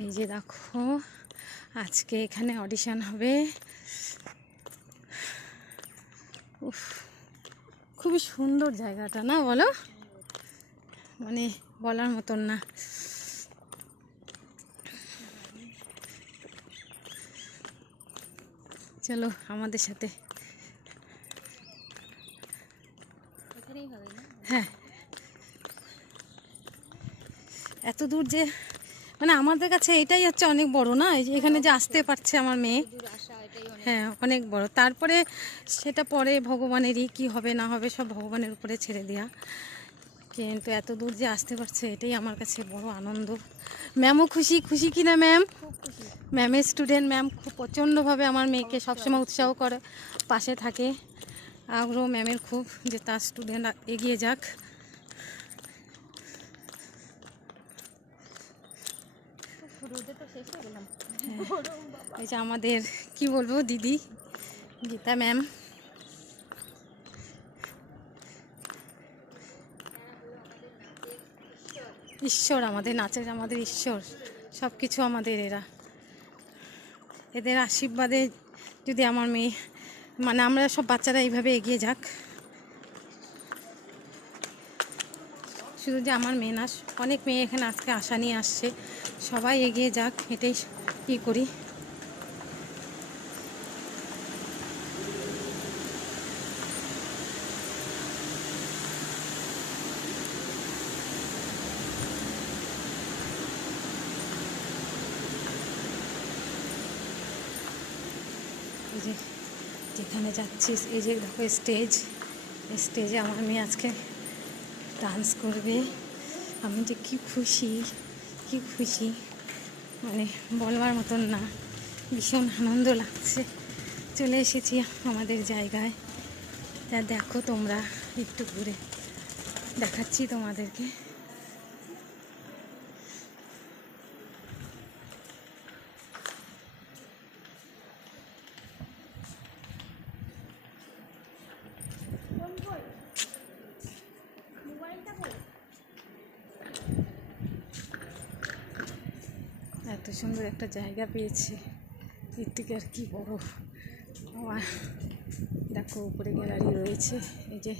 এই যে দেখো আজকে এখানে অডিশন হবে। উফ, খুবই সুন্দর জায়গাটা, না বলো? মানে বলার মতন না। চলো আমাদের সাথে। হ্যাঁ, এত দূর যে মানে আমাদের কাছে এটাই হচ্ছে অনেক বড়, না? এই যে এখানে যে আসতে পারছে আমার মেয়ে, হ্যাঁ অনেক বড়। তারপরে সেটা পরে ভগবানেরই কি হবে না হবে সব ভগবানের উপরে ছেড়ে দেওয়া, কিন্তু এত দূর যে আসতে পারছে এটাই আমার কাছে বড় আনন্দ। ম্যামও খুশি। খুশি কি না ম্যাম? ম্যামের স্টুডেন্ট, ম্যাম খুব প্রচণ্ডভাবে আমার মেয়েকে সবসময় উৎসাহ করে, পাশে থাকে। আগ্রহ ম্যামের খুব যে তার স্টুডেন্ট এগিয়ে যাক। এই যে আমাদের কি বলবো দিদি গীতা ম্যাম, ঈশ্বর আমাদের, নাচের আমাদের ঈশ্বর, সব কিছু আমাদের এরা। এদের আশীর্বাদে যদি আমার মেয়ে, মানে আমরা সব বাচ্চারা এইভাবে এগিয়ে যাক। শুধু যে আমার মেয়ে না, অনেক মেয়ে এখানে আজকে আশা নিয়ে আসছে, সবাই এগিয়ে যাক, এটাই ই করি। এই যে যেখানে যাচ্ছি, এই যে দেখো স্টেজ, স্টেজে আমার মেয়ে আজকে ডান্স করবে। আমি যে কি খুশি, কি খুশি, মানে বলবার মতন না, ভীষণ আনন্দ লাগছে। চলে এসেছি আমাদের জায়গায়, তা দেখো তোমরা, একটু ঘুরে দেখাচ্ছি তোমাদেরকে। এত সুন্দর একটা জায়গা পেয়েছি, এর থেকে আর কি বড়। দেখো উপরে গ্যালারি রয়েছে, এই যে